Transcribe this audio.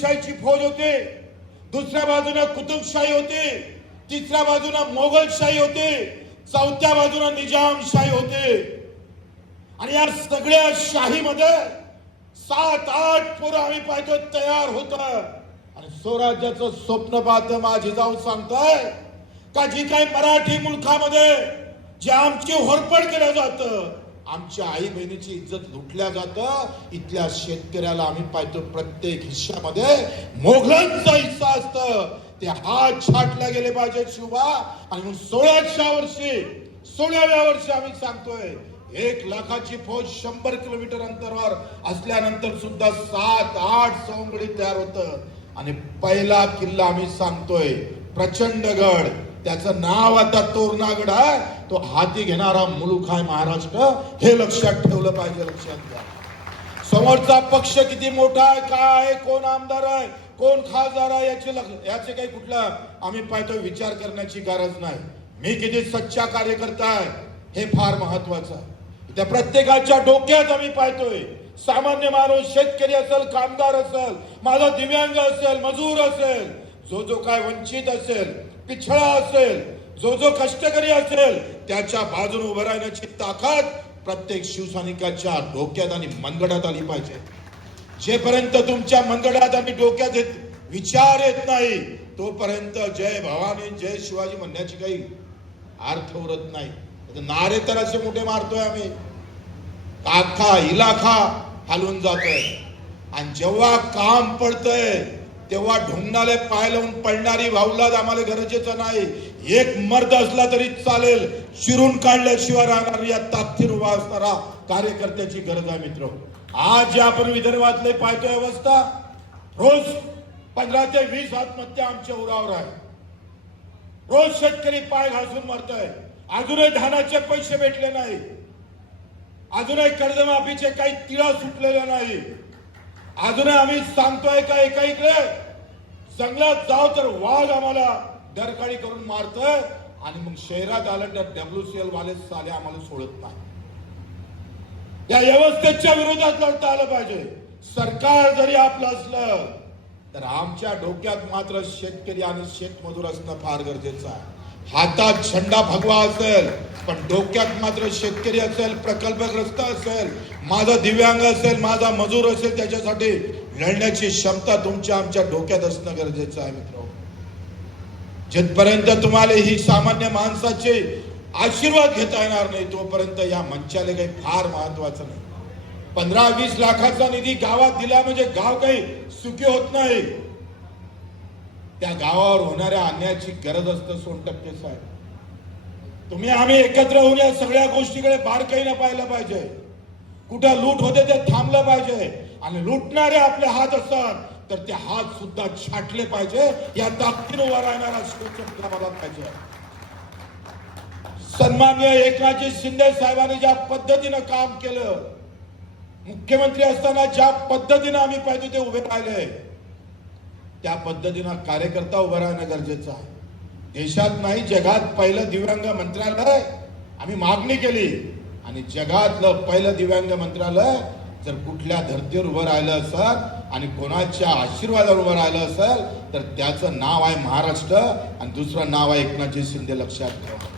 शाहीची फौज होती, दुसऱ्या बाजूने कुतुबशाही होती, तिसऱ्या बाजूने मोगलशाही होती, चौथ्या बाजूने निजामशाही होती. आणि या सगळ्या शाहीमध्ये 7-8 पोरं आम्ही पाहतो तयार होत. आणि स्वराज्याचं स्वप्न पाहतं माझी जाऊन सांगताय का जी काही मराठी मुलखामध्ये जे आमची होरपड केलं जातं, आमच्या आई बहिणीची इज्जत लुटल्या जातं, इथल्या शेतकऱ्याला आम्ही पाहतो प्रत्येक हिस्सामध्ये मोगलांचा हिस्सा असतं. ते हात छाटल्या गेले पाहिजे शिवबा. आणि म्हणून 16व्या वर्षी आम्ही सांगतोय 1 लाखाची फौज 100 किलोमीटर अंतरावर असल्यानंतर सुद्धा 7-8 सवंगडी तयार होतं. आणि पहिला किल्ला आम्ही सांगतोय प्रचंडगड, त्याचं नाव आता तोरणागड आहे. तो हाती घेणारा मुलूक आहे महाराष्ट्र, हे लक्षात ठेवलं पाहिजे. लक्षात घ्या समोरचा पक्ष किती मोठा आहे, काय आहे, कोण आमदार आहे, कोण खासदार आहे, याचे काही कुठला आम्ही पाहतो विचार करण्याची गरज नाही. मी किती सच्चा कार्यकर्ता आहे हे फार महत्वाचं आहे. त्या प्रत्येकाच्या डोक्यात आम्ही पाहतोय सामान्य माणूस, शेतकरी असेल, कामगार असेल, माझा दिव्यांग असेल, मजूर असेल, जो काय वंचित असेल, पिछळा असेल, जो कष्टकरी असेल, त्याच्या बाजूने उभं राहण्याची ताकद प्रत्येक शिवसैनिकाच्या डोक्यात आणि मनगडात आली पाहिजे. जेपर्यंत तुमच्या मनगडात आणि डोक्यात विचार येत नाही तोपर्यंत जय भवानी जय शिवाजी म्हणण्याची काही अर्थ उरत नाही. नारे तर असे मोठे मारतोय आम्ही, अख्खा इलाखा हलून जातोय. आणि जेव्हा काम पडतंय तेव्हा ढोंगणाले पाय लावून पडणारी वावलाद आम्हाला गरजेचं नाही. एक मर्द असला तरी चालेल, चिरून काढल्याशिवाय राहणार या ताकदीर उभा असणारा कार्यकर्त्याची गरज आहे. मित्र, आज जे आपण विदर्भातले पाहतोय अवस्था, रोज 15 ते 20 आत्महत्या आमच्या उरावर आहे. रोज शेतकरी पाय घासून मरतोय. अजूनही धानाचे पैसे भेटले नाही, अजूनही कर्जमाफीचे काही तिळा सुटलेले नाही. अजूनही आम्ही सांगतोय का एका इकडे जंगलात जाऊ तर वाघ आम्हाला डरकाळी करून मारतोय, आणि मग शहरात आलं तर WCL वाले साले आम्हाला सोडत नाही. या व्यवस्थेच्या विरोधात लढता आलं पाहिजे. सरकार जरी आपलं असलं तर आमच्या डोक्यात मात्र शेतकरी आणि शेतमजूर असणं फार गरजेचं आहे. हातात झेंडा भगवा असेल पण डोक्यात मात्र शेतकरी असेल, प्रकल्पग्रस्त असेल, माझा दिव्यांग असेल, माझा मजूर असेल, त्याच्यासाठी लढण्याची क्षमता तुमच्या आमच्या डोक्यात असणं गरजेचं आहे. मित्र, जिथपर्यंत तुम्हाला ही सामान्य माणसाचे आशीर्वाद घेता येणार नाही तोपर्यंत या मंचाला काही फार महत्वाचं नाही. 15-20 लाखाचा निधी गावात दिला म्हणजे गाव काही सुखी होत नाही. त्या गावावर होणाऱ्या अन्यायाची गरज असतं. 100% साहेब, तुम्ही आम्ही एकत्र होऊन या सगळ्या गोष्टीकडे बारकाईने पाहिलं पाहिजे. कुठं लूट होते ते थांबलं पाहिजे, आणि लुटणारे आपले हात असतात तर ते हात सुद्धा छाटले पाहिजे. या ताकदीने उभा राहणारा मला पाहिजे. सन्माननीय एकनाथजी शिंदे साहेबांनी ज्या पद्धतीनं काम केलं, मुख्यमंत्री असताना ज्या पद्धतीनं आम्ही पाहिजे ते उभे राहिले, त्या पद्धतीनं कार्यकर्ता उभं राहणं गरजेचं आहे. देशात नाही जगात पहिलं दिव्यांग मंत्रालय आम्ही मागणी केली, आणि जगातलं पहिलं दिव्यांग मंत्रालय जर कुठल्या धर्तीवर उभं राहिलं असेल आणि कोणाच्या आशीर्वादावर उभं राहिलं असेल तर त्याचं नाव आहे महाराष्ट्र, आणि दुसरं नाव आहे एकनाथजी शिंदे. लक्षात ठेवा.